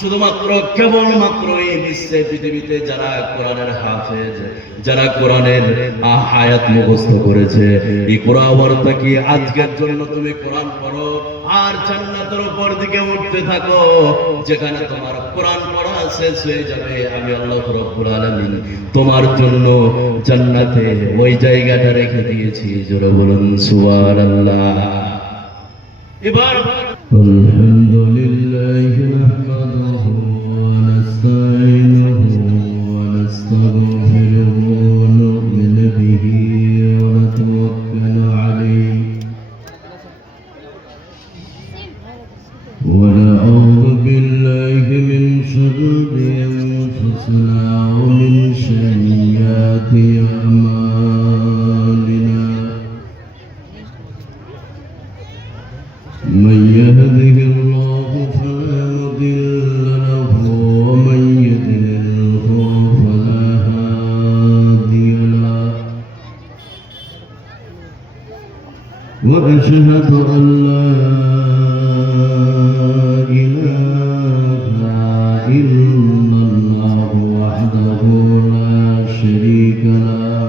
শুধুমাত্র কেবলমাত্র এই বিশ্বে পৃথিবীতে যারা কোরআনের হাফেজ, যারা কোরআনের আয়াত মুখস্থ করেছে, এই কোরআন বার্তা কি আজকের জন্য তুমি কোরআন পড়ো আর জান্নাতের উপর দিকে উঠতে থাকো, যেখানে তোমার কোরআন পড়া শেষ হয়ে যাবে আমি আল্লাহ রাব্বুল আলামিন তোমার জন্য জান্নাতে ওই জায়গাটা রেখে দিয়েছি। জোরে বলুন সুবহানাল্লাহ। এবার আলহামদুলিল্লাহি নাহমাদুহু ওয়া নাস্তাঈনুহু ওয়া নাস্তাগফিরুহু ওয়া নু'মিনু বিহি ওয়া নাতাওয়াক্কালু আলাইহি ওয়া না'উযু বিল্লাহি মিন শুরুরি আনফুসিনা ওয়া মিন সাইয়্যাতি আ'মালিনা। من يهده الله فلا مضل له ومن يضلله فلا هادي له وأشهد أن لا إله إلا الله وحده لا شريك له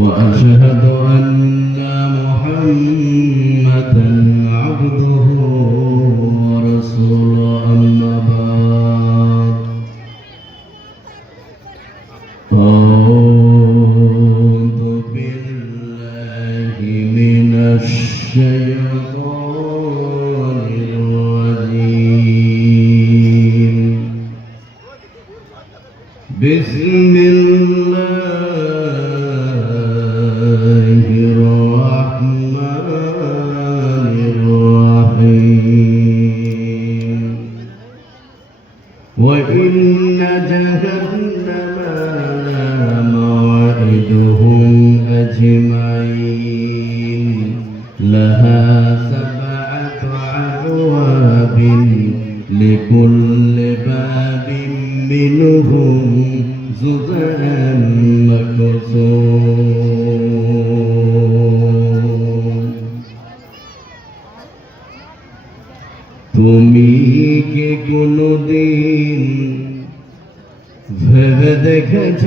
وأشهد أن محمدًا عبده ورسوله أما بعد أعوذ بالله من الشيطان الرجيم بسم الله وإن جهنم لموعدهم أجمعين لها 7 أبواب لكل باب منهم جزء مقسوم তুমি কি কোনদিন ভেবে দেখেছ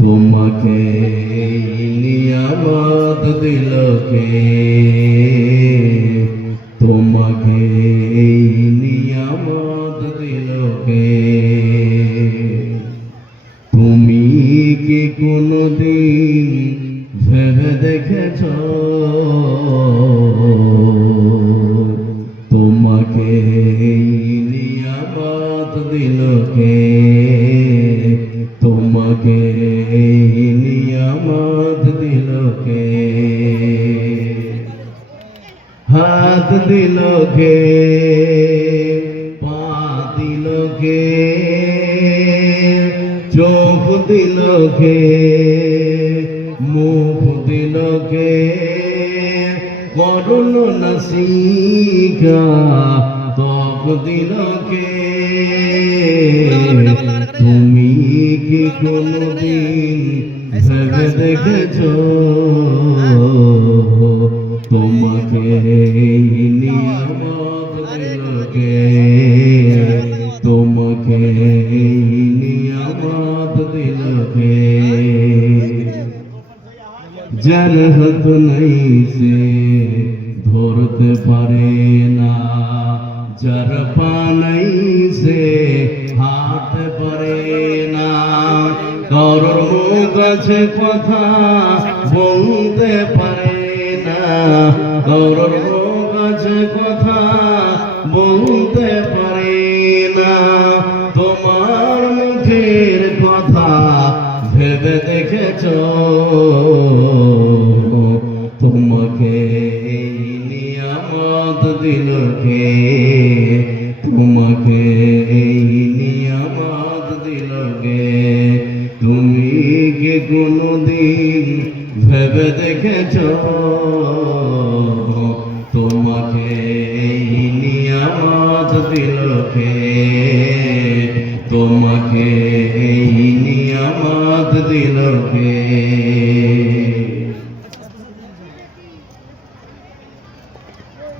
তোমাকে নিয়ামত দিল কে? তোমাকে নিয়ামত দিল কে? তুমি কি কোনদিন ভেবে দেখেছ তোমাকে নিয়ামত দিল কে? তোমাকে নিয়ামত দিল কে? হাত দিল কে? পা দিল কে? চোখ দিল কে? মুখ দিল কে? করুণ নাসিকা ত্বক দিল কে? তুমি কি কোনদিন ভেবে দেখেছ তোমাকে নিয়ামত দিল কে? তোমাকে নিয়ামত দিল কে? যার হাত নাই সে ধরতে পারে না, যার পা নাই সে হাঁটতে পারে না, কারোর মুখ আছে কথা বলতে পারে না, কারোর মুখ আছে কথা বলতে পারে না। তোমার মুখের কথা ভেবে দেখেছ তোমাকে নিয়ামত দিল কে? তোমাকে নিয়ামত দিল কে? তুমি কি কোনদিন ভেবে দেখেছ তোমাকে নিয়ামত দিল কে? তোমাকে নিয়ামত দিল কে?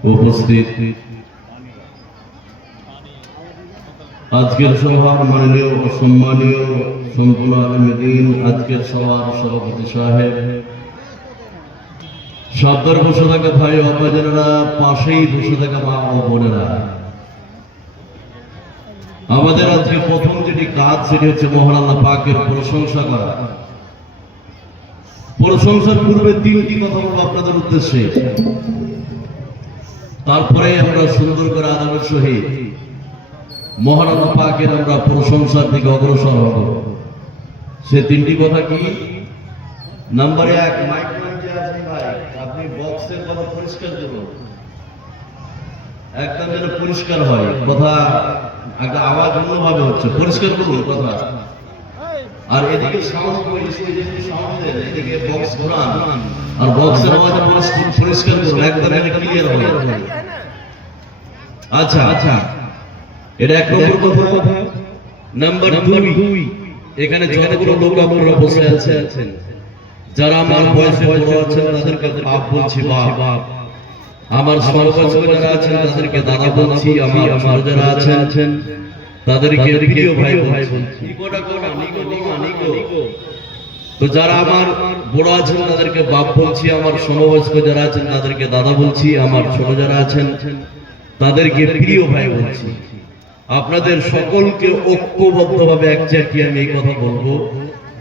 উপস্থিত আজকের সভার মাননীয় ও সম্মানীয় সম্পূর্ণ আগামী দিন আজকের সভার সভাপতি সাহেব, সাবধান বসে থাকা ভাই ও বাজারেরা, পাশেই বসে থাকা মা ও বোনেরা, আমাদের আজকে প্রথম যেটি কাজ সেটি হচ্ছে মহান আল্লাহ পাকের প্রশংসা করা। প্রশংসার পূর্বে তিনটি কথা বলবো আপনাদের উদ্দেশ্যে, তারপরে আমরা সুন্দর করে আদবের সহিত মহান আল্লাহ পাকের আমরা প্রশংসার দিকে অগ্রসর হব। সে তিনটি কথা কি? নাম্বার 1, মাইক্রোফোন যে আছে ভাই, আপনি বক্সের কথা পরিষ্কার করুন, একদম যেন পরিষ্কার হয় কথা, একটা আওয়াজ অন্যভাবে হচ্ছে, পরিষ্কার করুন কথা। আর এদিকে সাউন্ড এদিকে বক্স ঘোরান, আর বক্সের আওয়াজ পরিষ্কার করুন, একদম ক্লিয়ার হবে। আচ্ছা আচ্ছা, এটা এক নম্বর কথা। নাম্বার 2, এখানে যতগুলো লোক আপনারা বসে আছেন, যারা আমার বয়সে বড় আছেন তাদেরকে বাপ বলছি, বাপ। আমার সমবয়স্ক যারা আছেন তাদেরকে দাদা বলছি, আমার যারা আছেন তাদেরকে প্রিয় ভাই বলছি। তো যারা আমার বড় আছেন তাদেরকে বাপ বলছি, আমার সমবয়স্ক যারা আছেন তাদেরকে দাদা বলছি, আমার ছোট যারা আছেন তাদেরকে প্রিয় ভাই বলছি। আপনাদের সকলকে ঐক্যবদ্ধভাবে এক জায়গায় আমি এই কথা বলবো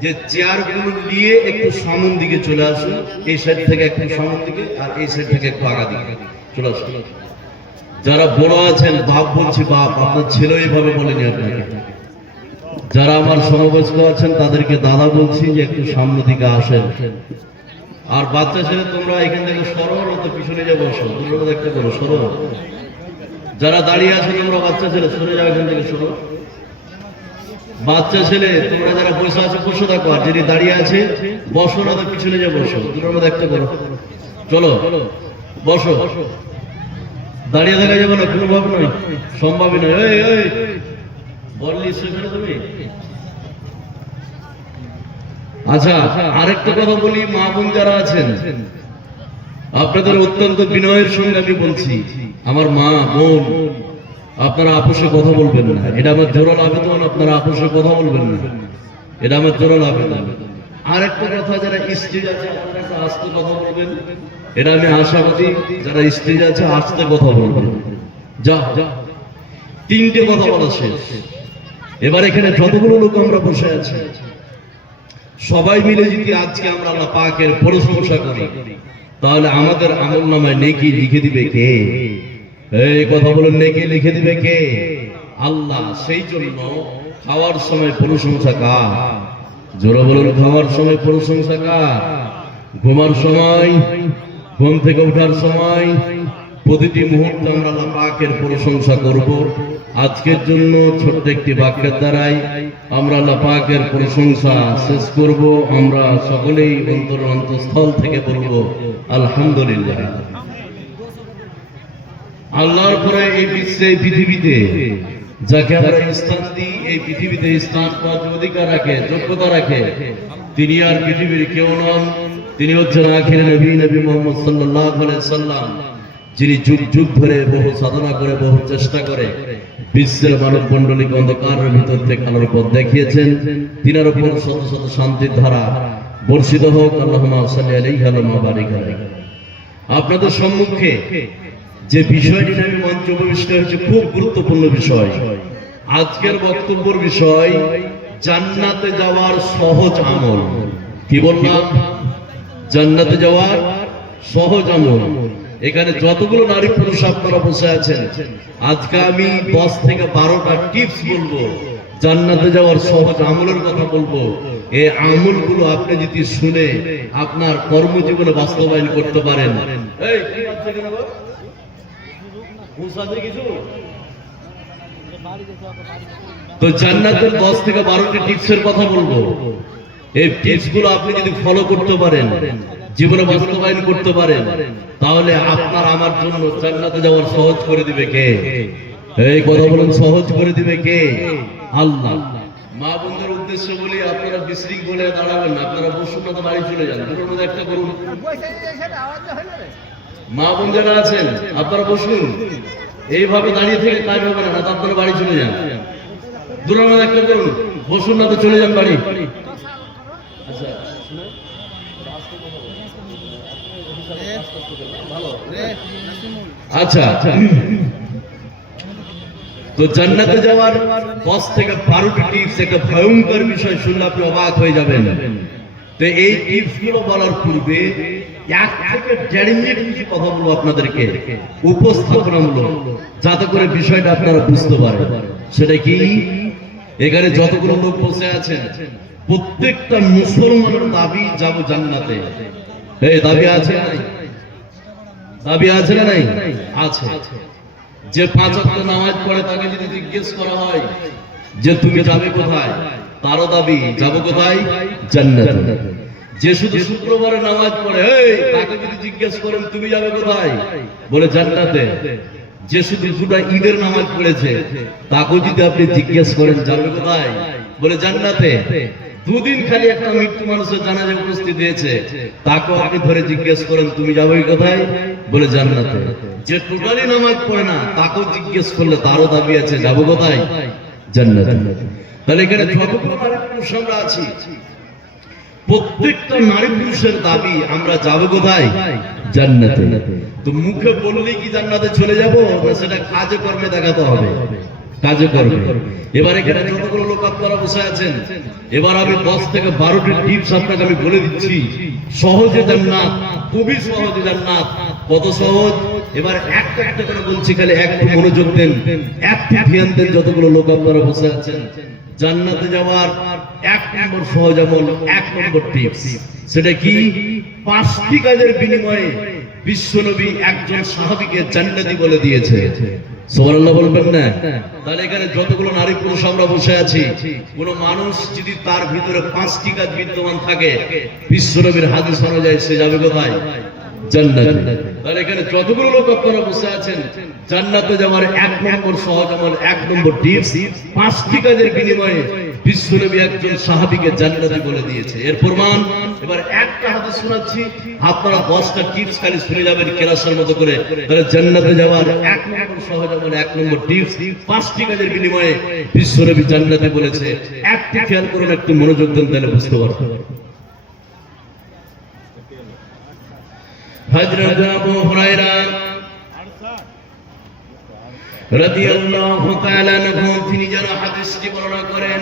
যে চেয়ারগুলো নিয়ে একটু সামন দিকে চলে আসুন, এই সাইড থেকে একটু সামন দিকে, আর এই সাইড থেকে একটু আগা দিকে চলে আসুন। যারা বড় আছেন বাপ বলছি, বাপ। আপনার ছেলে এইভাবে বলেনি আপনাকে। যারা আমার সমবয়স্ক আছেন তাদেরকে দাদা বলছি যে একটু সামনে দিকে আসেন। আর বাচ্চা ছেলে তোমরা এখান থেকে সরো, তো পিছনে যাবো, দূরে দেখতে করো, সরো। যারা দাঁড়িয়ে আছে তোমরা বাচ্চা ছেলে সরে যাও, এখান থেকে সরো। বাচ্চা ছেলে তোমরা যারা বসে আছে বসে থাকো, আর যিনি দাঁড়িয়ে আছে বসো না, তো পিছনে যা বসো, দূরে দেখতে করো। চলো বসো, দাঁড়িয়ে দেখা যাবে না, কোনো ভাব নয়, সম্ভবই নয়। বললি সেখানে তুমি। আচ্ছা, আরেকটা কথা বলি, মা বোন যারা আছেন আপনাদের অত্যন্ত বিনয়ের সঙ্গে আমি বলছি, আমার মা বোন আপনারা আপোষে কথা বলবেন না, এটা আমার জোরাল আবেদন। আপনারা আপোষে কথা বলবেন না, এটা আমার জোরাল আবেদন। আরেকটা কথা, যারা স্ত্রী আছে আপনারা আস্তে কথা বলবেন, এটা আমি আশাবাদী। যারা স্ত্রী আছে আস্তে কথা বলবেন। যা 3টে কথা বলা শেষ। এবার এখানে যতগুলো লোক আমরা বসে আছি সবাই মিলে যদি আজকে আমরা আল্লাহ পাকের প্রশংসা করি, তাহলে আমাদের আমলনামায় নেকি লিখে দিবে কে? এই কথা বলুন, নেকি লিখে দিবে কে? আল্লাহ। সেই জন্য খাওয়ার সময় প্রশংসা কার? জোরে বলুন, খাওয়ার সময় প্রশংসা কার? ঘুমার সময়, ঘুম থেকে ওঠার সময়, প্রতিটি মুহূর্তে আমরা আল্লাহ পাকের প্রশংসা করব। আজকের জন্য ছোট্ট একটি বাক্যের দ্বারাই আমরা আল্লাহ পাকের প্রশংসা শেষ করব। আমরা সকলেই অন্তঃস্থল থেকে বলব আলহামদুলিল্লাহ। আল্লাহর পরে এই বিশ্বে, পৃথিবীতে যাকে আমরা স্থান দিই, এই পৃথিবীতে স্থান পাওয়ার অধিকার রাখে, যোগ্যতা রাখে, তিনি আর পৃথিবীর কেউ নন। তিনি হচ্ছেন আখির নবী, নবী মুহাম্মদ সাল্লাল্লাহু আলাইহি সাল্লাম, যিনি যুগ যুগ ধরে বহু সাধনা করে, বহু চেষ্টা করে বিশ্বের মানব মণ্ডলীকে অন্ধকারের ভিতর থেকে আলোর পথ দেখিয়েছেন। তিনার উপর শত শত শান্তির ধারা বর্ষিত হোক। আল্লাহুম্মা সাল্লি আলাইহি ওয়া বারিক আলাইহি। আপনাদের সম্মুখে যে বিষয়টি আমি মঞ্চ উপবিষ্ট হয়েছে, খুব গুরুত্বপূর্ণ বিষয়। আজকের বক্তব্যের বিষয় জান্নাতে যাওয়ার সহজ আমল। কি বললাম? জান্নাতে যাওয়ার সহজ আমল। এখানে যতগুলো নারী পুরুষ আপনারা বসে আছেন, আজকে আমি 10 থেকে 12টা টিপস বলবো, জান্নাতে যাওয়ার সহজ আমলের কথা বলবো। এই আমলগুলো আপনি যদি শুনে আপনার কর্মজীবনে বাস্তবায়ন করতে পারেন। তো জান্নাতের 10 থেকে 12টি টিপসের কথা বলবো। এই টিপস গুলো আপনি যদি ফলো করতে পারেন, জীবনে বাস্তবায়ন করতে পারেন, তাহলে আপনার আমার জন্য জান্নাতে যাওয়ার সহজ করে দিবে কে? এই কথা বলুন, সহজ করে দিবে কে? আল্লাহ। মা বোনদের উদ্দেশ্যে বলি, আপনারা বিশ্রিক বলে দাঁড়াবেন না, আপনারা বসুন না, তো বাড়ি চলে যান। একটা করুন, মা বোন যারা আছেন আপনারা বসুন, এইভাবে দাঁড়িয়ে থেকে কাজ হবে না, তো আপনারা বাড়ি চলে যান। দূরানো একটা করুন, বসুন না তো চলে যান বাড়ি। আচ্ছা আচ্ছা, তো জান্নাতে যাওয়ার 10 থেকে 12টি টিপস, একটা ভয়ঙ্কর বিষয় শুনলে আপনি অবাক হয়ে যাবেন। তো এই টিপস গুলো বলার পূর্বে 1 থেকে 1.5 মিনিট কিছু কথা বলবো আপনাদেরকে, উপস্থাপনামূলক, যাতে করে বিষয়টা আপনারা বুঝতে পারেন। সেটা কি, এখানে যতগুলো লোক বসে আছেন প্রত্যেকটা মুসলমানের দাবি যাব জান্নাতে। এই দাবি আছে না নাই? দাবি আছে না নাই? আছে। যে 5 ওয়াক্ত নামাজ পড়ে তাকে যদি জিজ্ঞেস করা হয় যে তুমি যাবে কোথায়, তারও দাবি যাব কোথায়? জান্নাতে। যে শুধু শুক্রবারে নামাজ পড়ে, এই তাকে যদি জিজ্ঞেস করেন তুমি যাবে কোথায়, বলে জান্নাতে। যে শুধু দুটো ঈদের নামাজ পড়েছে তাকে যদি আপনি জিজ্ঞেস করেন যাবে কোথায়, বলে জান্নাতে। দুদিন খালি একটা মৃত্যু মানুষের জানাজায় উপস্থিত হয়েছে, তাকে আপনি ধরে জিজ্ঞেস করেন তুমি যাবে কোথায়, বলে জান্নাতে। যে টোটালি নামাজ পড়ে না তাকেও জিজ্ঞেস করলে তারও দাবি আছে যাবো কোথায়? জান্নাতে। তাহলে এখানে যতগুলো নারী পুরুষ আমরা আছি, প্রত্যেকটা নারী পুরুষের দাবি আমরা যাবো কোথায়? জান্নাতে। তো মুখে বললেই কি জান্নাতে চলে যাব, না সেটা কাজে কর্মে দেখাতে হবে? কাজে কর্মে। এবার এখানে যতগুলো লোক আপনারা বসে আছেন, এবার আমি 10 থেকে 12টি টিপস আপনাকে আমি বলে দিচ্ছি। সহজে জান্নাত, খুবই সহজে জান্নাত। কত সহজ, এবার একটা একটা করে বলছি, খালি একটু মনোযোগ দেন, একটু ধ্যান দেন। যতগুলো লোক আপনারা বসে আছেন, জান্নাতে যাওয়ার 1 নম্বর সহজ আমল, 1 নম্বর টিপস, সেটা কি, 5টি কাজের বিনিময়ে বিশ্বনবী একজন সাহাবীকে জান্নাতি বলে দিয়েছে। সুবহানাল্লাহ বলবেন না? তাহলে এখানে যতগুলো নারী পুরুষ আমরা বসে আছি, কোন মানুষ যদি তার ভিতরে 5টি কাজ বিদ্যমান থাকে, বিশ্বনবীর হাদিস অনুযায়ী সে যাবে কোথায়? জান্নাতে। তাহলে এখানে যতগুলো লোক আপনারা বসে আছেন, জান্নাতে যাওয়ার 1 নম্বর সহজ আমল, 1 নম্বর টিপস, 5টি কাজের বিনিময়ে বিশ্বনবী একজন সাহাবীকে জান্নাতি বলে দিয়েছে। এর প্রমাণ এবার একটা হাদিস শোনাচ্ছি, আপনারা 10টা টিপস খালি শুনে যাবেন কেরাসের মতো করে। তাহলে জান্নাতে যাওয়ার 1 নম্বর সহজ আমল, 1 নম্বর টিপস, 5টি কাজের বিনিময়ে বিশ্বনবী জান্নাতি বলেছে। একটু খেয়াল করুন, একটু মনোযোগ দেন, তাহলে বুঝতে পারবেন। হযরত আবু হুরায়রা রাদিয়াল্লাহু তাআলা আনহু তিনি যারা হাদিসটি বর্ণনা করেন,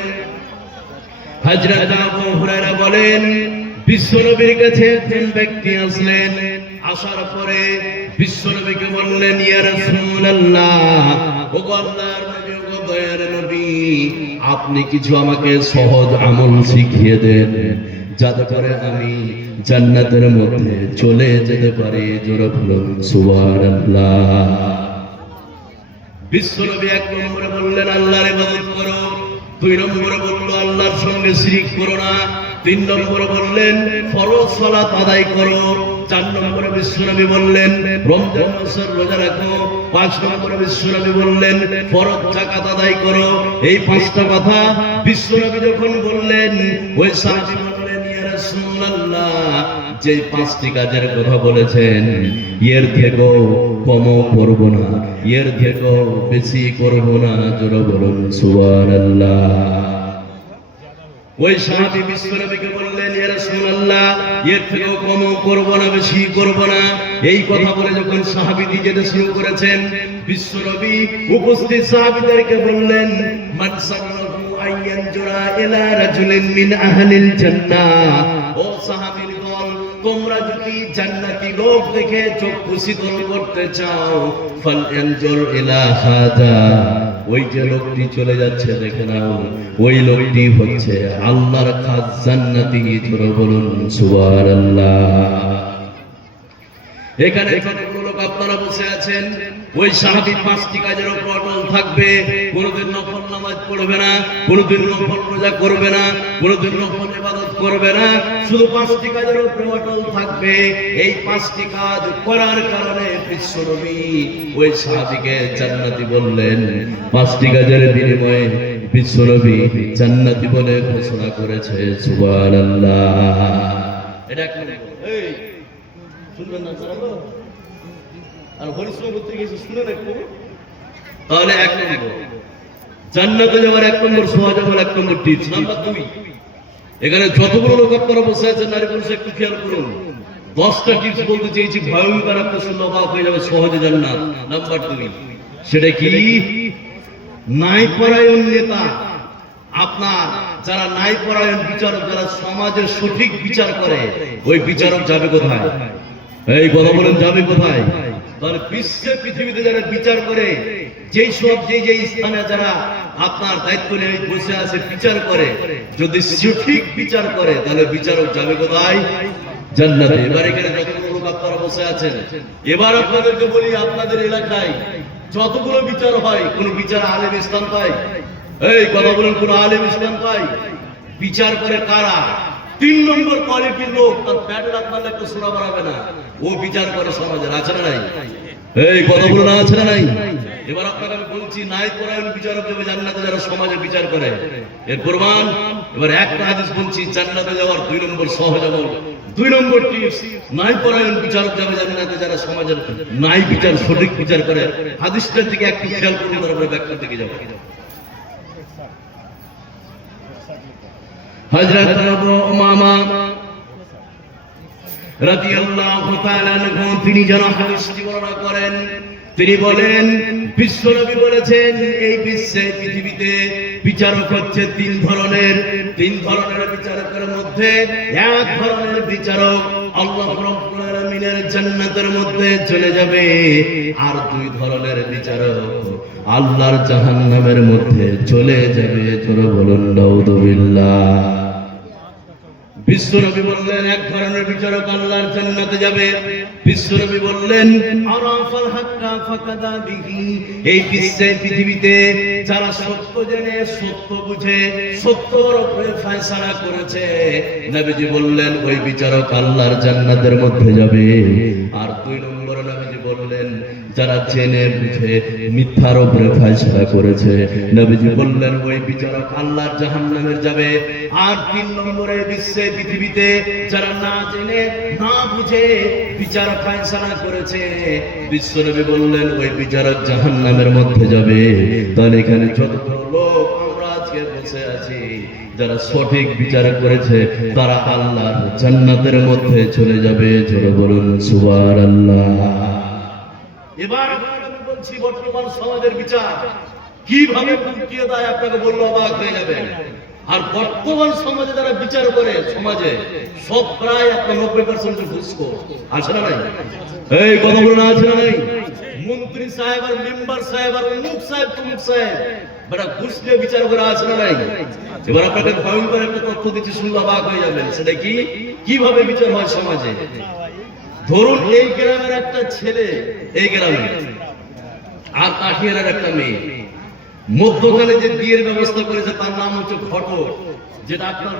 হযরত আবু হুরায়রা বলেন, বিশ্বনবীর কাছে একজন ব্যক্তি আসলেন। আসার পরে বিশ্বনবীকে বললেন, ইয়া রাসূলুল্লাহ, ওগো আল্লাহর নবী, ওগো দয়ার নবী, আপনি কিছু আমাকে সহজ আমল শিখিয়ে দেন, যাতে করে আমি জান্নাতের মধ্যে চলে যেতে পারি। জোরে বলুন সুবহানাল্লাহ। বিশ্বনবী 1 নম্বরে বললেন আল্লাহর ইবাদত করো, 2 নম্বরে বলল আল্লাহর সঙ্গে শিরক করো না, 3 নম্বরে বললেন ফরজ সালাত আদায় করো, 4 নম্বরে বিশ্বনবী বললেন রমজান মাসের রোজা রাখো, 5 নম্বরে বিশ্বনবী বললেন ফরজ যাকাত আদায় করো। এই 5টা কথা বিশ্বনবী যখন বললেন, ওই সাহাবী বললেন, ইয়া রাসূলুল্লাহ, যে 5টি কাজের কথা বলেছেন এর থেকেও কমও করব না, এর থেকেও বেশি করব না। জোরে বলুন সুবহানাল্লাহ। ওই সাহাবী বিশ্বনবীকে বললেন, ইয়া রাসূলুল্লাহ, এর থেকেও কমও করব না, বেশি করব না। এই কথা বলে যখন সাহাবী যেতে শুরু করেছেন, বিশ্বনবী উপস্থিত সাহাবীদেরকে বললেন, মান সাল্লাল্লাহু আইয়ানজুরা ইলা রাজুলিন মিন আহলিল জান্নাহ, ও সাহাবীর দল, তোমরা যদি জান্নাতি লোক দেখে চক্ষু শীতল করতে চাও, ফালয়ানজুর ইলা হাদা, ওই যে লোকটি চলে যাচ্ছে দেখে নাও, ওই লোকটি হচ্ছে আল্লাহর খাস জান্নাতি। জোরে বলুন সুবহানাল্লাহ। এখানে যতগুলো লোক আপনারা বসে আছেন, ওই সাহাবী 5টি কাজের উপর অটল থাকবে। কোনোদিন নফল নামাজ পড়বে না, কোনোদিন নফল রোজা করবে না, কোনোদিন নফল ইবাদত করবে না, শুধু 5টি কাজের উপর অটল থাকবে। এই 5টি কাজ করার কারণে বিশ্বনবী ওই সাহাবীকে জান্নাতি বললেন। 5টি কাজের বিনিময়ে বিশ্বনবী জান্নাতি বলে ঘোষণা করেছে। সুবহানাল্লাহ। এটা এক নম্বর। এই শুনবেন না, আর পরিশ্রম করতে গিয়েছে শুনেন একটু। তাহলে 1 নম্বর জান্নাতে যাওয়ার 1 নম্বর সহজ আমল, 1 নম্বর টিপস। নাম্বার 2, এখানে যতগুলো লোক আপনারা বসে আছেন নারী পুরুষ একটু খেয়াল করুন। 10টা টিপস বলতে চেয়েছি, ভয়ঙ্কর আপনার শুনলে অবাক হয়ে যাবে, সহজে জান্নাত। নাম্বার 2, সেটা কি? ন্যায়পরায়ণ নেতা। আপনার যারা ন্যায়পরায়ণ বিচারক, যারা সমাজের সঠিক বিচার করে, ওই বিচারক যাবে কোথায়? এই কথা বলেন, যাবে কোথায়? তাহলে বিশ্বে পৃথিবীতে যারা বিচার করে, যেই সব যেই স্থানে যারা আপনার দায়িত্ব নিয়ে বসে আছে বিচার করে, যদি সঠিক বিচার করে তাহলে বিচারক যাবে কোথায়? জান্নাতে। এবার এখানে যতগুলো লোক আপনারা বসে আছেন, এবার আপনাদেরকে বলি, আপনাদের এলাকায় যতগুলো বিচার হয়, কোন বিচার আলেম ইসলাম পায়? এই কথা বলেন, কোন আলেম ইসলাম পায়? বিচার করে কারা? 3 নম্বর কোয়ালিটির লোক, তার প্যাটের আপনার একটু সোনা বাড়াবে না, ও বিচার করে সমাজের। আছে না নাই? এই কথা বলেন, আছে না নাই? এবার আপনাকে আমি বলছি, ন্যায়পরায়ণ বিচারক যাবে জান্নাতে যারা সমাজে বিচার করে। এর প্রমাণ এবার একটা হাদিস বলছি, জান্নাতে যাওয়ার 2 নম্বর সহজ আমল, 2 নম্বর টিপস, ন্যায়পরায়ণ বিচারক যাবে জান্নাতে যারা সমাজের ন্যায় বিচার সঠিক বিচার করে। হাদিসটার দিকে একটু খেয়াল করুন, তারপরে ব্যাখ্যা থেকে যাব। হযরত আবু উমামা রাদিয়াল্লাহু তাআলা আনহু তিনি যেন হাদিসটি বর্ণনা করেন, তিনি বলেন, বিশ্বনবী বলেছেন, এই বিশ্বে পৃথিবীতে বিচারক হচ্ছে 3 ধরনের। 3 ধরনের বিচারকের মধ্যে 1 ধরনের বিচারক আল্লাহ রাব্বুল আলামিনের জান্নাতের মধ্যে চলে যাবে, আর 2 ধরনের বিচারক আল্লাহর জাহান্নামের মধ্যে চলে যাবে। জোরে বলুন নাউযুবিল্লাহ। বিশ্বনবী বললেন, 1 ধরনের বিচারক আল্লাহর জান্নাতে যাবে। বিশ্বনবী বললেন, আরাফাল হাক্কা ফাকাদা বিহি, এই বিশ্বে পৃথিবীতে যারা সত্য জেনে, সত্য বুঝে, সত্যর উপরে ফয়সালা করেছে, নবীজি বললেন ওই বিচারক আল্লাহর জান্নাতের মধ্যে যাবে। আর 2 নম্বর নবীজি বললেন, যারা জেনে বুঝে মিথ্যার উপরে ফয়সালা করেছে, নবীজি বললেন ওই বিচারক আল্লাহর জাহান্নামের যাবে। আর 3 নম্বরে বিশ্বে পৃথিবীতে যারা না জেনে না বুঝে বিচার ফয়সালা করেছে, বিশ্বনবী বললেন ওই বিচারক জাহান্নামের মধ্যে যাবে। তাহলে এখানে যতগুলো লোক আমরা আজকে বসে আছি, যারা সঠিক বিচার করেছে, তারা আল্লাহর জান্নাতের মধ্যে চলে যাবে। জোরে বলুন সুবহানাল্লাহ। এবার আমি বলছি, বর্তমান সমাজের বিচার কিভাবে উল্টিয়ে দেয়, আপনাকে বললে অবাক হয়ে যাবেন। আর বর্তমান সমাজে যারা বিচার করে, সমাজে সব প্রায় আপনার 90% ঘুষখোর। আছে না নাই? এই কথা বলুন, আছে না নাই? মন্ত্রী সাহেব আর মেম্বার সাহেব আর অমুক সাহেব তমুক সাহেব বড় ঘুষ দিয়ে বিচার করে। আছে না নাই? এবার আপনাকে ভয়ঙ্কর একটা তথ্য দিচ্ছি, শুনলে অবাক হয়ে যাবেন। সেটা কি, কিভাবে বিচার হয় সমাজে? ধরুন এই গ্রামের একটা ছেলে, এই গ্রামে, আর কাঠিয়ারের একটা মেয়ে, মধ্যখানে যে বিয়ের ব্যবস্থা করেছে তার নাম হচ্ছে ঘটক, যেটা আপনার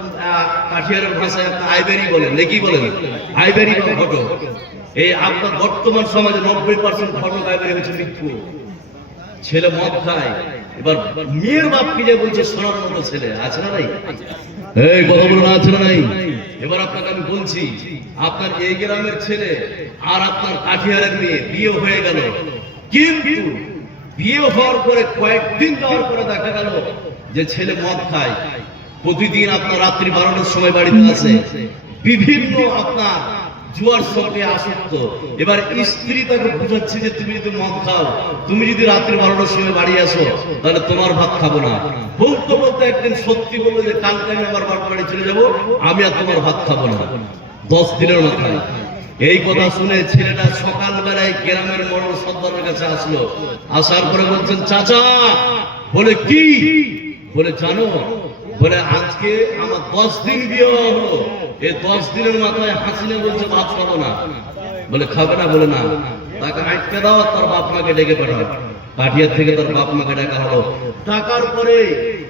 কাঠিয়ারের ভাষায় আপনার আইবেরি বলেন, নাকি বলেন? আইবেরি বা ঘটক। এই আপনার বর্তমান সমাজে 90% ঘটক আইবেরি হচ্ছে মৃত্যু। ছেলে মদ খায়, এবার মেয়ের বাপ কি যে বলছে সোনার মতো ছেলে। আছে না নাই? এই কথা বলুন, আছে না নাই? এবার আপনাকে আমি বলছি, আপনার এই গ্রামের ছেলে আর আপনার কাঠিয়ারের মেয়ে বিয়ে হয়ে গেল, কিন্তু বিয়ে হওয়ার পরে কয়েকদিন যাওয়ার পরে দেখা গেল যে ছেলে মদ খায়, প্রতিদিন আপনার রাত্রি 12টার সময় বাড়িতে আসে, বিভিন্ন আপনার জুয়ার সঙ্গে আসক্ত। এবার স্ত্রী তাকে বুঝাচ্ছে যে তুমি যদি মদ খাও, তুমি যদি রাত্রি 12টার সময় বাড়ি আসো, তাহলে তোমার ভাত খাবো না। বলতে বলতে একদিন সত্যি বললো যে কালকে আমি আমার বাপ বাড়ি চলে যাবো, আমি আর তোমার ভাত খাবো না। 10 দিনের মাথায় এই কথা শুনে ছেলেটা সকালবেলায় গ্রামের মোড়ল সর্দারের কাছে আসলো। আসার পরে বলছেন, চাচা। বলে কি? বলে জানো, বলে আজকে আমার 10 দিন বিয়ে হলো, এই 10 দিনের মাথায় হাসিনা বলছে ভাত খাবো না। বলে খাবে না? বলে না। তাকে আটকে দাও, তার বাপ মাকে ডেকে পাঠাও। কাঠিয়ার থেকে তার বাপ মাকে ডাকা হলো। টাকার পরে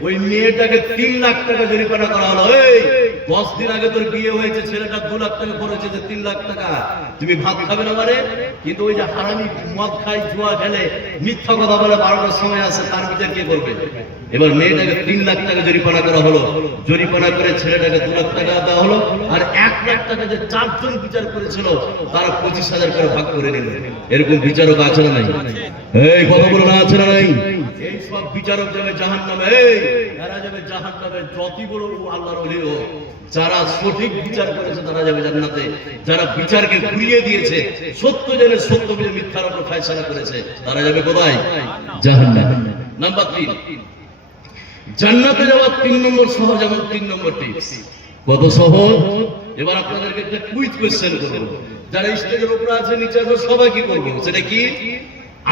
ওই মেয়েটাকে 3 লাখ টাকা জরিমানা করা হলো। এই 10 দিন আগে তোর বিয়ে হয়েছে, ছেলেটা 2 লাখ টাকা খরচে, 3 লাখ টাকা, তুমি ভাত খাবে না মানে? কিন্তু ওই যে হারামি মদ খাই, জুয়া খেলে, মিথ্যা কথা বলে 12টার সময় আসে, তার বিচার কে করবে? এবার মেয়েটাকে 3 লাখ টাকা জরিমানা করা হলো, জরিমানা করে ছেলেটাকে 2 লাখ টাকা দেওয়া হলো, আর 1 লাখ টাকা যে 4 জন বিচার করেছিল তারা 25,000 করে ভাগ করে নিল। এরকম বিচারক আছে না নাই? এই কথা বলো না, আছে না নাই? এই সব বিচারক যাবে জাহান্নামে, এরা যাবে জাহান্নামে। যতই বড় আল্লাহর ওলি হোক, যারা সঠিক বিচার করেছে তারা যাবে জান্নাতে, যারা বিচারকে ঘুরিয়ে দিয়েছে, সত্য জেনে সত্য বলে মিথ্যার উপর ফয়সালা করেছে, তারা যাবে কোথায়? জাহান্নামে। নাম্বার 3, জান্নাতে যাওয়ার 3 নম্বর সহজ এবং 3 নম্বর টিপস। কত সহজ? এবার আপনাদেরকে একটা কুইজ কোশ্চেন করব, যারা স্টেজের উপরে আছে নিচে আছে সবাই কি করবো, সেটা কি?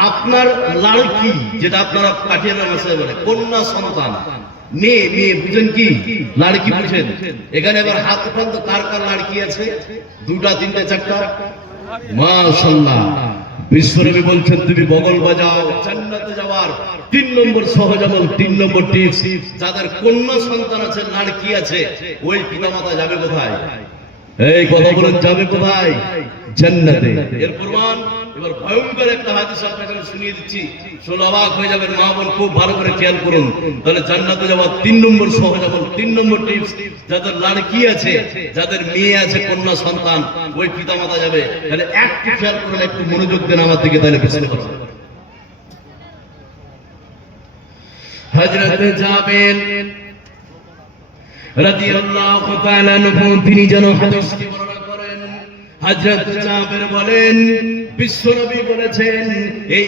আপনার লাড়কি, যেটা আপনারা কাঠিয়ার ভাষায় বলে কন্যা সন্তান, মেয়ে, মেয়ে বুঝেন কি? লাড়কি বুঝেন? এখানে এবার হাত উঠান তো, কার কার লাড়কি আছে? 2টা 3টা 4টা? মাশাআল্লাহ। বিশ্বনবী বলছেন তুমি বগল বাজাও, জান্নাতে যাওয়ার 3 নম্বর সহজ আমল, 3 নম্বর টিপস। যাদের কন্যা সন্তান আছে, লাড়কি আছে, ওই পিতামাতা যাবে কোথায়? এই কথা বলেন, যাবে কোথায়? জান্নাতে। এর প্রমাণ এবার ভয়ঙ্কর একটা হাদিস আপনাকে শুনিয়ে দিচ্ছি, শুনে অবাক হয়ে যাবেন। মা বোন খুব ভালো করে খেয়াল করুন। তাহলে জান্নাতে যাওয়ার 3 নম্বর সহজ আমল, 3 নম্বর টিপস, যাদের লাড়কি আছে, যাদের মেয়ে আছে, কন্যা সন্তান, ওই পিতামাতা যাবে। তাহলে একটু খেয়াল করুন, একটু মনোযোগ দেন আমার দিকে, তাহলে বুঝতে পারবেন। হযরত জাবের রাদিয়াল্লাহু তাআলা আনহু তিনি যেন হাদিসটি বর্ণনা করেন। হযরত জাবের বলেন, বিশ্বনবী বলেছেন, এই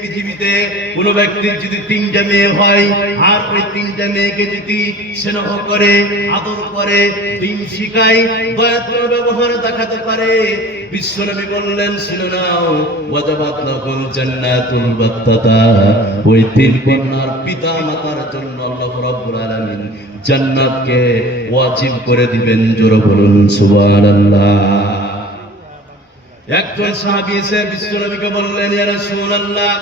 পৃথিবীতে কোন ব্যক্তির যদি 3টা মেয়ে হয়, আর ওই 3টা মেয়েকে যদি স্নেহ করে, আদর করে, দিন শিখায়, দয়ার ব্যবহার দেখাতে পারে, বিশ্বনবী বললেন, শুনে নাও, ওয়াজাবাত লাহুল জান্নাতুল বাত্তাতা, ওই 3 কন্যার পিতা মাতার জন্য আল্লাহ রাব্বুল আলামিন জান্নাতকে ওয়াজিব করে দিবেন। জোরে বলুন সুবহানাল্লাহ। একজন সাহাবী এসে বিশ্বনবীকে বললেন, ইয়া রাসূলুল্লাহ,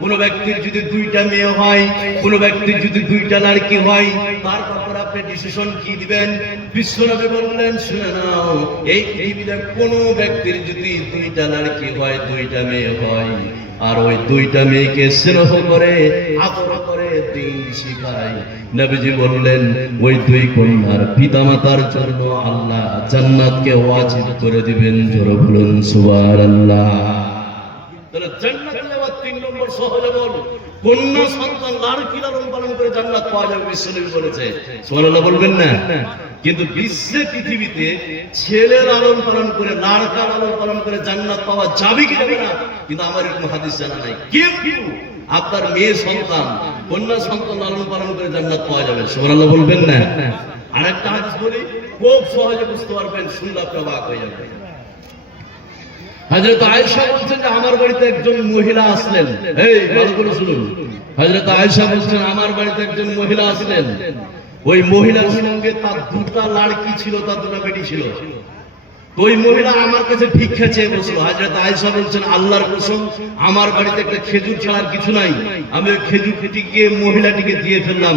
কোন ব্যক্তির যদি 2টা মেয়ে হয়, কোন ব্যক্তির যদি 2টা লাড়কি হয়, তার ব্যাপারে আপনি ডিসিশন কি দিবেন? বিশ্বনবী বললেন, শুনে নাও, এই পৃথিবীতে কোন ব্যক্তির যদি 2টা লাড়কি হয়, 2টা মেয়ে হয়, আর ওই 2টা মেয়েকে স্নেহ করে, আদর করে, দিন শিখায়, নবীজি বললেন, ওই 2 কন্যার পিতামাতার জন্য আল্লাহ জান্নাতকে ওয়াজিব করে দিবেন। জোরে বলুন সুবহানাল্লাহ। তাহলে জান্নাতে যাওয়ার 3 নম্বর সহজ আমল, কন্যা সন্তান লাড়কি লালন পালন করে জান্নাত পাওয়া যাবে, বিশ্বনবী বলেছে। সুবহানাল্লাহ বলবেন না? কিন্তু বিশ্বে পৃথিবীতে ছেলে লালন পালন করে, লাড়কা লালন পালন করে জান্নাত পাওয়া যাবে কি যাবে না, কিন্তু আমার এরকম হাদিস জানা নাই। কিন্তু আপনার মেয়ে সন্তান, কন্যা সন্তান লালন পালন করে জান্নাত পাওয়া যাবে। সুবহানাল্লাহ বলবেন না? আরেকটা হাদিস বলি, খুব সহজে বুঝতে পারবেন, শুনলে আপনি অবাক হয়ে যাবেন। হযরত আয়েশা বলছেন যে আমার বাড়িতে একজন মহিলা আসলেন। এই ভালো করে শুনুন। হযরত আয়েশা বলছেন, আমার বাড়িতে একজন মহিলা আসলেন। ওই মহিলার সঙ্গে তার 2টা লাড়কি ছিল, তার 2টা বেটি ছিল। ওই মহিলা আমার কাছে ভিক্ষা চেয়ে বসলো। হযরত আয়েশা বলছেন, আল্লাহর কসম, আমার বাড়িতে একটা খেজুর ছাড়ার কিছু নাই। আমি ওই খেজুরটিকে মহিলাটিকে দিয়ে ফেললাম।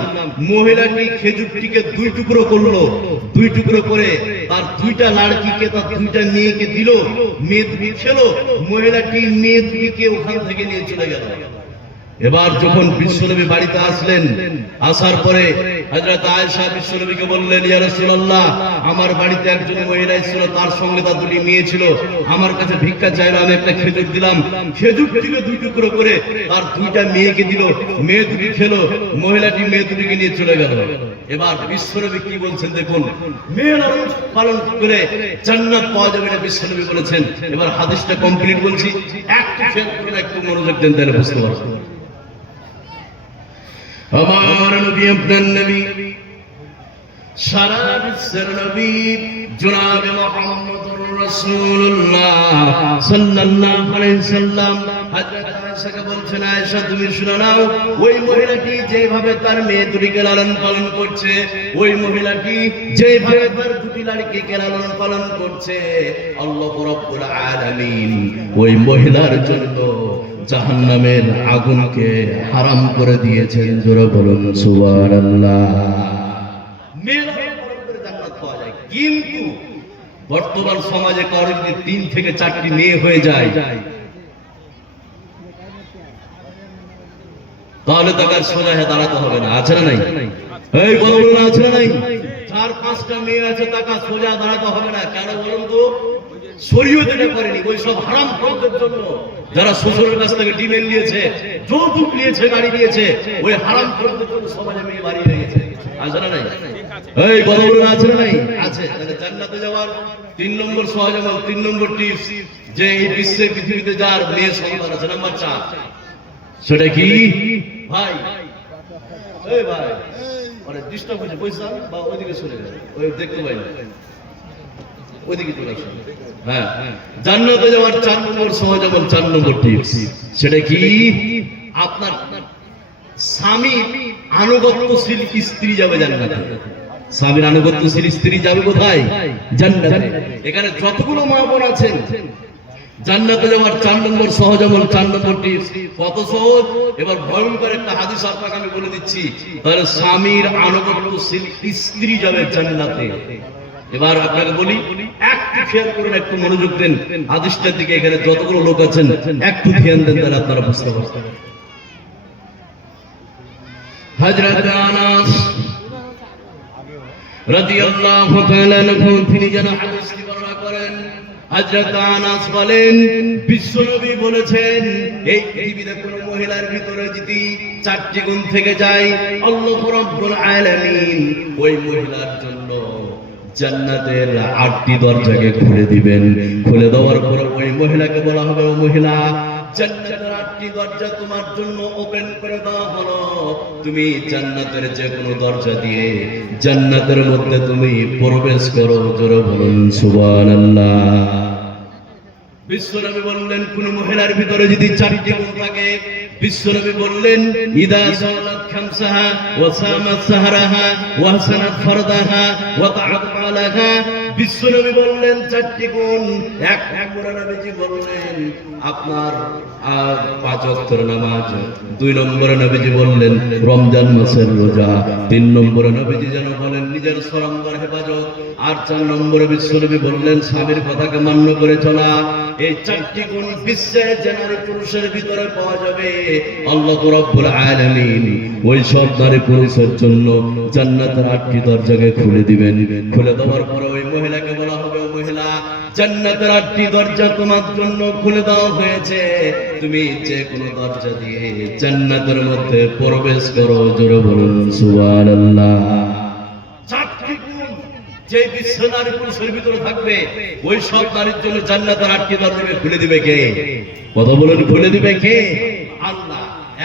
মহিলাটি খেজুরটিকে 2 টুকরো করলো। 2 টুকরো করে তার 2টা লাড়কিকে, তার 2টা মেয়েকে দিল। মেয়ে 2 খেলো। মহিলাটি মেয়ে 2কে ওখান থেকে নিয়ে চলে গেল। এবার যখন বিশ্বনবী বাড়িতে আসলেন, আসার পরে হযরত আয়েশা বিশ্বনবীকে বললেন, ইয়া রাসূলুল্লাহ, আমার বাড়িতে একজন মহিলা ছিল, তার সঙ্গে তার 2টি মেয়ে ছিল, আমার কাছে ভিক্ষা চাইলো, আমি একটা খেজুর দিলাম। খেজুরটিকে 2 টুকরো করে তার 2টা মেয়েকে দিল। মেয়ে 2টি খেলো। মহিলাটি মেয়ে 2টিকে নিয়ে চলে গেল। এবার বিশ্বনবী কি বলছেন দেখুন, মেয়ে লালন পালন করে জান্নাত পাওয়া যাবে, এটা বিশ্বনবী বলেছেন। এবার হাদিসটা কমপ্লিট বলছি, একটু খেয়াল করুন, একটু মনোযোগ দেন, তাহলে বুঝতে পারবেন। আমার নবী, আপনার নবী, সারা বিশ্বের নবী জনাবে মুহাম্মদুর রাসূলুল্লাহ সাল্লাল্লাহু আলাইহি সাল্লাম হযরত আয়েশাকে বলছেন, আয়েশা তুমি শুনে নাও, ওই মহিলাটি যেভাবে তার মেয়ে 2টিকে লালন পালন করছে, ওই মহিলাটি যেভাবে তার 2টি লাড়কিকে লালন পালন করছে, আল্লাহ রাব্বুল আলামিন ওই মহিলার জন্য জাহান্নামের আগুনকে হারাম করে দিয়েছেন। জোরে বলুন সুবহানাল্লাহ। মেয়ে লালন পালন করে জান্নাত পাওয়া যায়, কিন্তু বর্তমান সমাজে কারোর যদি 3 থেকে 4টি মেয়ে হয়ে যায়, তাহলে তাকে আর সোজা হয়ে দাঁড়াতে হবে না, আছে না নাই? এই কথা বলুন, আছে না নাই? 4-5টা মেয়ে আছে, তাকে সোজা দাঁড়াতে হবে না। কেন বলুন তো? শরীয়ত এটা করেনি। ওই সব হারাম খরচের জন্য যারা শ্বশুরের কাছ থেকে ডিমেল নিয়েছে, যৌতুক নিয়েছে, গাড়ি নিয়েছে, ওই হারাম খরচের জন্য সমাজে মেয়ে বাড়ি হয়ে গেছে, আছে না নাই? এই কথা বলুন, আছে না নাই? আছে। তাহলে জান্নাতে যাওয়ার 3 নম্বর সহজ আমল, 3 নম্বর টিপস, যে এই বিশ্বে পৃথিবীতে যার মেয়ে সন্তান আছে, নাম্বার 4, সেটা কি ভাই? এই ভাই মানে ডিস্টার্ব হয়েছে, পয়সা বা ওইদিকে চলে গেল, ওই দেখতে পাই না, ওইদিকে চলে আসুন। হ্যাঁ, জান্নাতে যাওয়ার 4 নম্বর সহজ আমল, 4 নম্বর টিপস, সেটা কি? আপনার স্বামীর আনুগত্যশীল স্ত্রী যাবে জান্নাতে। স্বামীর আনুগত্যশীল স্ত্রী যাবে কোথায়? জান্নাতে। এখানে যতগুলো মা বোন আছেন, জান্নাতে যাওয়ার 4 নম্বর সহজ আমল, 4 নম্বর টিপস। কত সহজ! এবার ভয়ঙ্কর একটা হাদিস আপনাকে আমি বলে দিচ্ছি। তাহলে স্বামীর আনুগত্যশীল স্ত্রী যাবে জান্নাতে। এবার আপনাকে বলি, একটু খেয়াল করেন, একটু মনোযোগ দেন হাদিসটার দিকে। এখানে যতগুলো লোক আছেন একটু ধ্যান দেন, তাহলে আপনারা বুঝতে পারবেন। হযরত আনাস রাদিয়াল্লাহু তাআলা আনহু তিনি যেন হাদিসটি বর্ণনা করেন। হযরত আনাস বলেন, বিশ্বনবী বলেছেন, এই পৃথিবীতে কোন মহিলার ভিতরে যদি 4টি গুণ থেকে যায়, আল্লাহ রাব্বুল আলামিন ওই মহিলার জন্য জান্নাতের 8টি দরজাকে খুলে দিবেন। খুলে দেওয়ার পর ওই মহিলাকে বলা হবে, ও মহিলা, জান্নাতের 8টি দরজা তোমার জন্য ওপেন করে দেওয়া হলো। তুমি জান্নাতের যে কোনো দরজা দিয়ে জান্নাতের মধ্যে তুমি প্রবেশ করো। জোরে বলুন সুবহানাল্লাহ। বিশ্বনবী বললেন, কোন মহিলার ভিতরে যদি 4টি গুণ থাকে, বিশ্বনবী বললেন, ইদা সালাত খামসাহা ওয়া সামাত সাহরাহা ওয়া হাসানাত ফারদাহা ওয়া তাআত আলাহা। বিশ্বনবী বললেন 4টি গুণ। 1 নম্বরে নবীজি বললেন আপনার 5 ওয়াক্তের নামাজ। 2 নম্বরে নবীজি বললেন রমজান মাসের রোজা। 3 নম্বরে নবীজি যেন বলেন নিজের শরমগার হেফাজত। আর 4 নম্বরে বিশ্বনবী বললেন স্বামীর কথাকে মান্য করে চলা। এই 4টি গুণ বিশ্বের যে নারী পুরুষের ভিতরে পাওয়া যাবে, আল্লাহ রাব্বুল আলামিন ওই সব নারী পুরুষের জন্য জান্নাতের 8টি দরজাকে খুলে দিবেন। খুলে দেওয়ার পরে ওই মহিলাকে বলা হবে, ও মহিলা, জান্নাতের 8টি দরজা তোমার জন্য খুলে দেওয়া হয়েছে, তুমি যে কোনো দরজা দিয়ে জান্নাতের মধ্যে প্রবেশ করো। জোরে বলুন সুবহানাল্লাহ। 4টি গুণ যে বিশ্ব নারী পুরুষের ভিতরে থাকবে, ওই সব নারীর জন্য জান্নাতের 8টি দরজাকে খুলে দিবে কে? কথা বলুন, খুলে দিবে কে? আল্লাহ।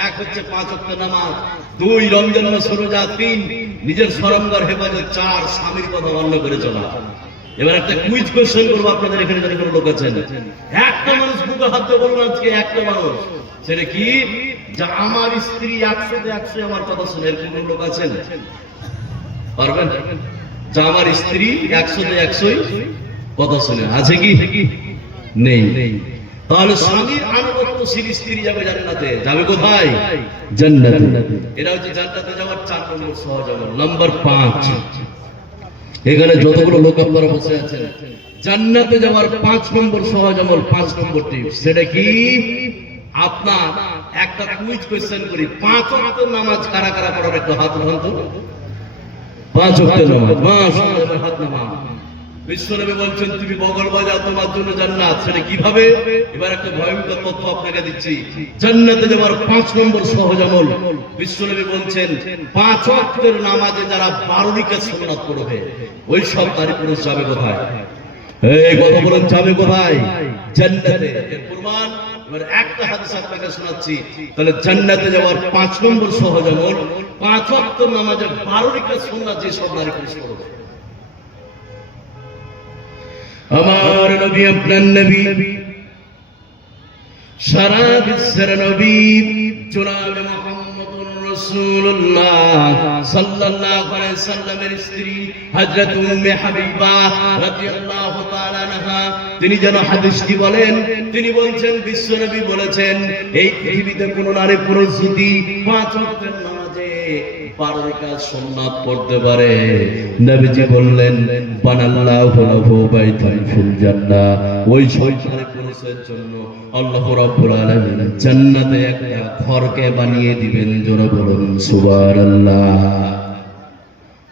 1 হচ্ছে 5 ওয়াক্ত নামাজ, 2 রমজান মাস রোজা, 3 নিজের শরমগার হেফাজত, 4 স্বামীর কথা মান্য করে চলা। এবার একটা কুইজ কোশ্চেন করবো আপনাদের এখানে যারা কোনো লোক আছেন। একটা মানুষ বুকে হাত দিয়ে বলুন আজকে, একটা মানুষ, সেটা কি? যে আমার স্ত্রী 100-তে 100 আমার কথা শুনে। এরকম কোনো লোক আছেন? পারবেন? যে আমার স্ত্রী 100-তে 100 কথা শুনে, আছে কি? নেই। তাহলে স্বামীর আনুগত্যশীল স্ত্রী যাবে জান্নাতে। যাবে কোথায়? জান্নাতে। এটা হচ্ছে জান্নাতে যাওয়ার 4 নম্বর সহজ আমল। নাম্বার 5, এখানে যতগুলো লোক আপনারা বসে আছেন, জান্নাতে যাওয়ার 5 নম্বর সহজ আমল, 5 নম্বর টিপস, সেটা কি? আপনার একটা কুইজ কোশ্চেন করি। 5 ওয়াক্তের নামাজ কারা কারা পড়ার? একটু হাত উঠান তো। 5 ওয়াক্তের নামাজ, মাশাআল্লাহ, হাত নামান। বিশ্বনবী বলছেন তুমি বগল বাজাও, তোমার জন্য জান্নাত। সেটা কিভাবে? এবার একটা ভয়ঙ্কর তথ্য আপনাকে দিচ্ছি। জান্নাতে যাওয়ার 5 নম্বর সহজ আমল, বিশ্বনবী বলছেন 5 ওয়াক্তের নামাজে যারা 12 রাকাত সুন্নাত পড়বে, ওই সব নারী পুরুষ যাবে কোথায়? এই কথা বলেন, যাবে কোথায়? জান্নাতে। এর প্রমাণ এবার একটা হাদিস আপনাকে শোনাচ্ছি। তাহলে জান্নাতে যাওয়ার 5 নম্বর সহজ আমল, 5 ওয়াক্তের নামাজে 12 রাকাত সুন্নাত যে সব নারী পুরুষ পড়বে। আমার নবী, আপনার নবী, সারা বিশ্বের নবী জনাবে মুহাম্মদুর রাসূলুল্লাহ সাল্লাল্লাহু আলাইহি সাল্লামের স্ত্রী হযরত উম্মে হাবিবা রাদিয়াল্লাহু তাআলা আনহা তিনি যেন হাদিসটি বলেন। তিনি বলছেন বিশ্বনবী বলেছেন এই পৃথিবীতে কোন নারী পুরুষ যদি 5 ওয়াক্তের নামাজে 12 রাকাত সুন্নাত পড়তে পারে, নবীজি বললেন বানাল্লাহু লাহু বাইতান ফিল জান্নাহ, ওই শয়তানের পুরুষ পুরুষের জন্য আল্লাহ রাব্বুল আলামিন জান্নাতে একটা ঘরকে বানিয়ে দিবেন। জোরে বলুন সুবহানাল্লাহ।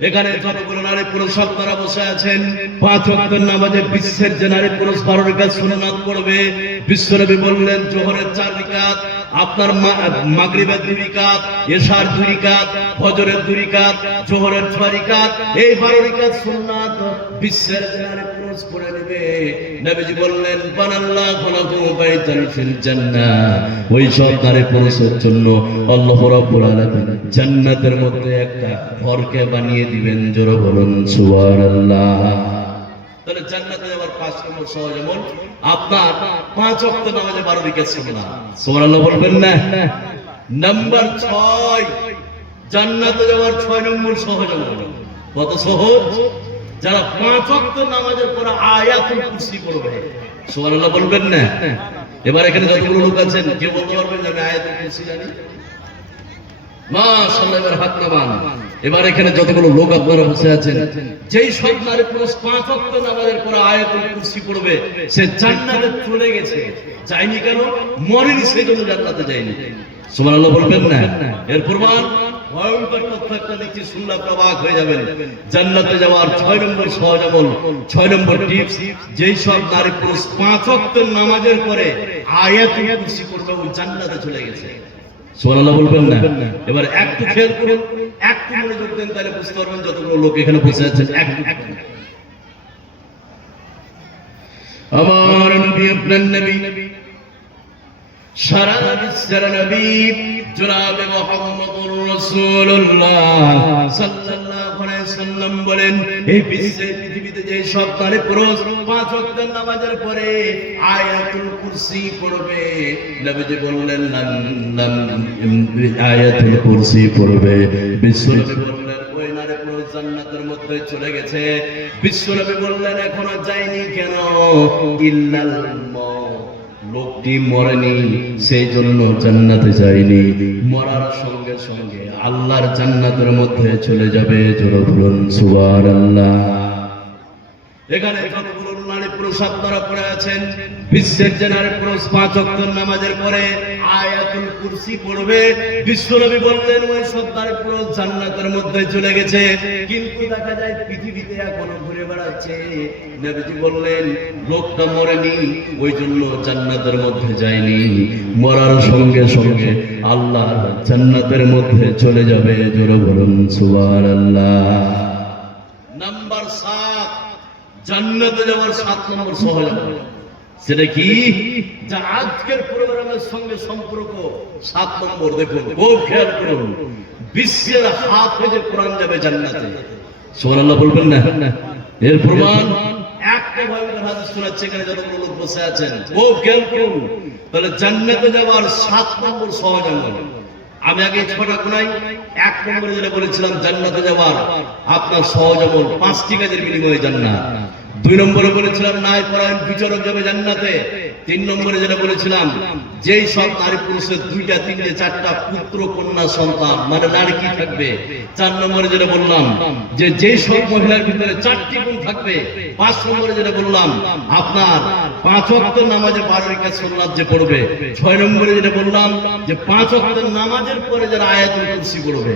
এখানে যতগুলো নারী পুরুষ আপনারা বসে আছেন, 5 ওয়াক্তের নামাজে বিশ্বের যে নারী পুরুষ 12 রাকাত সুন্নাত পড়বে, বিশ্বনবী বললেন জোহরের 4 রাকাত, আপনার মাগরিবের 2 রাকাত, এশার 2 রাকাত, ফজরের 2 রাকাত, জোহরের 6 রাকাত, এই 12 রাকাত সুন্নাত বিশ্বের যে নারী পুরুষ পড়ে নেবে। নবীজি বললেন বানাল্লাহু লাহু বাইতান ফিল জান্নাহ, ওই সব নারী পুরুষের জন্য আল্লাহ রাব্বুল আলামিন জান্নাতের মধ্যে একটা ঘরকে বানিয়ে দিবেন। জোরে বলুন সুবহানাল্লাহ। তাহলে জান্নাতে যাওয়ার 5 নম্বর সহজ আমল আপনার 5 ওয়াক্ত নামাজে 12 রাকাত সুন্নাত। সুবহানাল্লাহ বলবেন না? নাম্বার 6, জান্নাতে যাওয়ার 6 নম্বর সহজ আমল। কত সহজ? যারা 5 ওয়াক্ত নামাজের পর আয়াতুল কুরসি পড়বে। সুবহানাল্লাহ বলবেন না? এবার এখানে যতগুলো লোক আছেন কেউ বলতে পারবেন যে আমি আয়াতুল কুরসি জানি? মাশাআল্লাহ, এবার হাত নামান। এবার এখানে যতগুলো লোক আপনারা বসে আছেন, যেই সব নারী পুরুষ 5 ওয়াক্ত নামাজের পর আয়াতুল কুরসি পড়বে সে জান্নাতে চলে গেছে। যায়নি কেন? মরেনি, সেই জন্য জান্নাতে যায়নি। সুবহানাল্লাহ বলবেন না? এর প্রমাণ ভয়ঙ্কর তথ্য একটা দিচ্ছি, শুনলে আপনি অবাক হয়ে যাবেন। জান্নাতে যাওয়ার 6 নম্বর সহজ আমল, 6 নম্বর টিপস, যেই সব নারী পুরুষ 5 ওয়াক্ত নামাজের পরে আয়াতুল কুরসি পড়বে ও জান্নাতে চলে গেছে। সুবহানাল্লাহ বলবেন না? এবার একটু খেয়াল করুন, একটু মনোযোগ দেন, তাহলে বুঝতে পারবেন যতগুলো লোক এখানে বসে আছেন। আমার নবী, আপনার নবী, সারা বিশ্বের নবী জনাবে মুহাম্মদুর রাসূলুল্লাহ সাল্লাল্লাহু আলাইহি ওয়াসাল্লাম বলেন, এই বিশ্বে পৃথিবীতে যে সব নারী পুরুষ 5 ওয়াক্তের নামাজের পরে আয়াতুল কুরসি পড়বে, নবীজি বললেন আয়াতুল কুরসি পড়বে, বিশ্বনবী বললেন ওই নারী পুরুষ জান্নাতের মধ্যে চলে গেছে। বিশ্বনবী বললেন এখনো যায়নি কেন? ইল্লাল মউত, লোকটি মরেনি সেই জন্য জান্নাতে যায়নি। মরার সঙ্গে সঙ্গে আল্লাহর জান্নাতের মধ্যে চলে যাবে। জোরে বলুন সুবহানাল্লাহ। এখানে যতগুলো নারী পুরুষ আপনারা পড়ে আছেন, বিশ্বের যে নারী পুরুষ 5 ওয়াক্ত নামাজের পরে আয়াতুল কুরসি পড়বে, বিশ্বনবী বললেন ওই সব নারী পুরুষ জান্নাতের মধ্যে চলে গেছে। কিন্তু দেখা যায় পৃথিবীতে এখনো ঘুরে বেড়াচ্ছে। নবীজি বললেন লোকটা মরেনি, ওই জন্য জান্নাতের মধ্যে যায়নি। মরার সঙ্গে সঙ্গে আল্লাহ জান্নাতের মধ্যে চলে যাবে। জোরে বলুন সুবহানাল্লাহ। নাম্বার 7, জান্নাতে যাওয়ার 7 নম্বর সহজ আমল, সেটা কি? যা আজকের প্রোগ্রামের সঙ্গে সম্পর্ক। 7 নম্বর দেখুন, খুব খেয়াল করুন, বিশ্বের হাফেজে কোরআন যাবে জান্নাতে। সুবহানাল্লাহ বলবেন না? এর প্রমাণ একটা ভয়ঙ্কর হাদিস শোনাচ্ছে, এখানে যতগুলো লোক বসে আছেন খুব খেয়াল করুন। তাহলে জান্নাতে যাওয়ার 7 নম্বর সহজ আমল আমি আগে 6টা গুনাই। 1 নম্বরে যেটা বলেছিলাম জান্নাতে যাওয়ার আপনার সহজ আমল 5টি কাজের বিনিময়ে জান্নাত। 2 নম্বরে বলেছিলাম নাই পরায়ণ বিচারক যাবে জান্নাতে। 3 নম্বরে যেটা বলেছিলাম যেই সব নারী পুরুষের 2টা 3টে 4টা পুত্র কন্যা সন্তান মানে লড়কি থাকবে। 4 নম্বরে যেটা বললাম যে যেই সব মহিলার ভিতরে 4টি গুণ থাকবে। 5 নম্বরে যেটা বললাম আপনার 5 ওয়াক্ত নামাজে 12 রাকাত সুন্নাত যে পড়বে। 6 নম্বরে যেটা বললাম যে 5 ওয়াক্ত নামাজের পরে যারা আয়াতুল কুরসি পড়বে।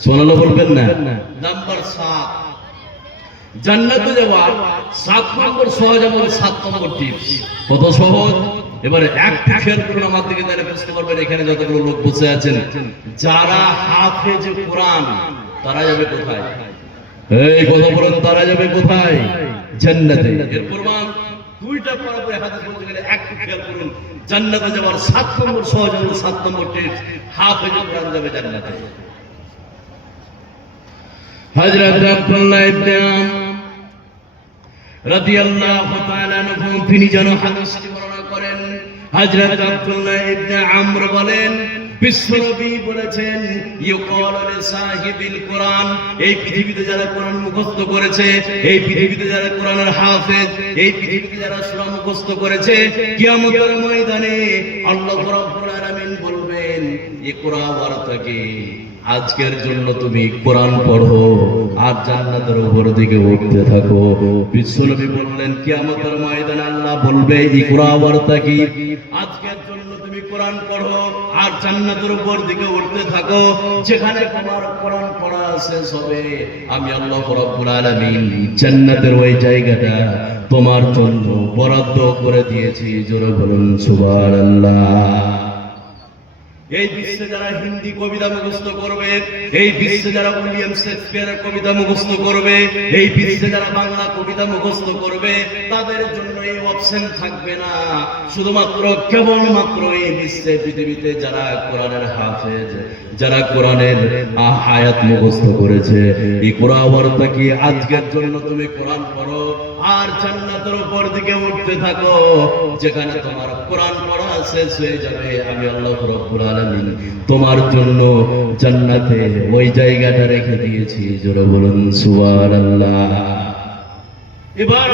সুবহানাল্লাহ বলবেন না? নাম্বার 7, জান্নাতে যাওয়ার 7 নম্বর সহজ আমল, 7 নম্বর টিপস। কত সহজ? এবারে একটা খেয়াল করুন আমার দিকে, তাহলে বুঝতে পারবেন এখানে যতগুলো লোক বসে আছেন যারা হাফেজে কোরআন তারা যাবে কোথায়? এই কথা বলুন, তারা যাবে কোথায়? জান্নাতে। এর প্রমাণ 2টা পরে হাদিস বলতে গেলে একটু খেয়াল করুন, জান্নাতে যাওয়ার 7 নম্বর সহজ আমল, 7 নম্বর টিপস, হাফেজে কোরআন যাবে জান্নাতে। হযরত আব্দুল্লাহ ইবনে আমর রাদিয়াল্লাহু তাআলা আনহু তিনি যেন হাদিসটি বর্ণনা করেন। হযরত আব্দুল্লাহ ইবনে আমর বলেন বিশ্বনবী বলেছেন ইউকালু লিসাহিবিল কোরআন, এই পৃথিবীতে যারা কোরআন মুখস্থ করেছে, এই পৃথিবীতে যারা কোরআনের হাফেজ, এই পৃথিবীতে যারা সূরা মুখস্থ করেছে, কিয়ামতের ময়দানে আল্লাহ রাব্বুল আলামিন বলবেন ইকরা ওয়ারতাকি, আজকের জন্য তুমি কোরআন পড়ো, আর জান্নাতের উপর দিকে উঠতে থাকো। বিশ্বনবী বললেন কিয়ামতের ময়দানে আল্লাহ বলবে ইকরা ওয়ারতাকি, আজকের জন্য তুমি কোরআন পড়ো আর জান্নাতের উপর দিকে উঠতে থাকো। যেখানে তোমার কোরআন পড়া শেষ হবে আমি আল্লাহ রাব্বুল আলামিন জান্নাতের ওই জায়গাটা তোমার জন্য বরাদ্দ করে দিয়েছি। জোরে বলুন সুবহানাল্লাহ। এই বিশ্বে যারা হিন্দি কবিতা মুখস্থ করবে, এই বিশ্বে যারা উইলিয়াম শেক্সপিয়ারের কবিতা মুখস্থ করবে, এই বিশ্বে যারা বাংলা কবিতা মুখস্থ করবে, তাদের জন্য এই অপশন থাকবে না। শুধুমাত্র কেবলমাত্র এই বিশ্বে পৃথিবীতে যারা কোরআনের হাফেজ, যারা কোরআনের আয়াত মুখস্থ করেছে, এই কোরআন ওয়ার্তা কি আজকের জন্য তুমি কোরআন পড়ো আর জান্নাতের উপর দিকে উঠতে থাকো। যেখানে তোমার কোরআন পড়া শেষ হয়ে যাবে আমি আল্লাহ রাব্বুল আলামিন তোমার জন্য জান্নাতে ওই জায়গাটা রেখে দিয়েছি। জোরে বলুন সুবহানাল্লাহ। এবার